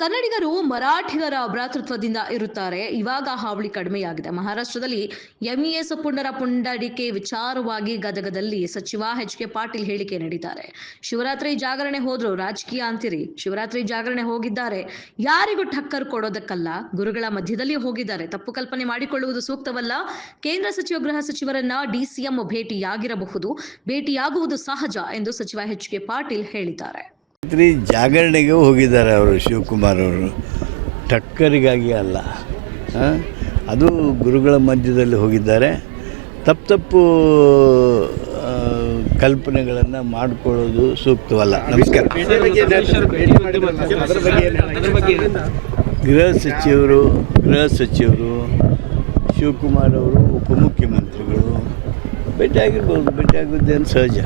ಕನ್ನಡಿಗರು ಮರಾಠಿಗರ ಭ್ರಾತೃತ್ವದಿಂದ ಇರುತ್ತಾರೆ. ಇವಾಗ ಹಾವಳಿ ಕಡಿಮೆಯಾಗಿದೆ. ಮಹಾರಾಷ್ಟ್ರದಲ್ಲಿ ಎಂಇಎಸ್ ಪುಂಡಡಿಕೆ ವಿಚಾರವಾಗಿ ಗದಗದಲ್ಲಿ ಸಚಿವ ಎಚ್.ಕೆ. ಪಾಟೀಲ್ ಹೇಳಿಕೆ ನೀಡಿದ್ದಾರೆ. ಶಿವರಾತ್ರಿ ಜಾಗರಣೆ ಹೋದ್ರು ರಾಜಕೀಯ ಅಂತೀರಿ. ಶಿವರಾತ್ರಿ ಜಾಗರಣೆ ಹೋಗಿದ್ದಾರೆ, ಯಾರಿಗೂ ಟಕ್ಕರ್ ಕೊಡೋದಕ್ಕಲ್ಲ, ಗುರುಗಳ ಮಧ್ಯದಲ್ಲಿ ಹೋಗಿದ್ದಾರೆ. ತಪ್ಪು ಕಲ್ಪನೆ ಮಾಡಿಕೊಳ್ಳುವುದು ಸೂಕ್ತವಲ್ಲ. ಕೇಂದ್ರ ಸಚಿವ ಗೃಹ ಸಚಿವರನ್ನ ಡಿಸಿಎಂ ಭೇಟಿಯಾಗಿರಬಹುದು, ಭೇಟಿಯಾಗುವುದು ಸಹಜ ಎಂದು ಸಚಿವ ಎಚ್.ಕೆ. ಪಾಟೀಲ್ ಹೇಳಿದ್ದಾರೆ. ಜಾಗರಣೆಗೆ ಹೋಗಿದ್ದಾರೆ ಅವರು, ಶಿವಕುಮಾರ್ ಅವರು. ಟಕ್ಕರಿಗಾಗಿ ಅಲ್ಲ, ಅದು ಗುರುಗಳ ಮಧ್ಯದಲ್ಲಿ ಹೋಗಿದ್ದಾರೆ. ತಪ್ಪು ಕಲ್ಪನೆಗಳನ್ನು ಮಾಡಿಕೊಳ್ಳೋದು ಸೂಕ್ತವಲ್ಲ. ನಮಸ್ಕಾರ. ಗೃಹ ಸಚಿವರು ಶಿವಕುಮಾರ್ ಅವರು ಉಪಮುಖ್ಯಮಂತ್ರಿಗಳು ಭೇಟಿಯಾಗಿರ್ಬೋದು. ಭೇಟಿಯಾಗೋದೇನು ಸಹಜ.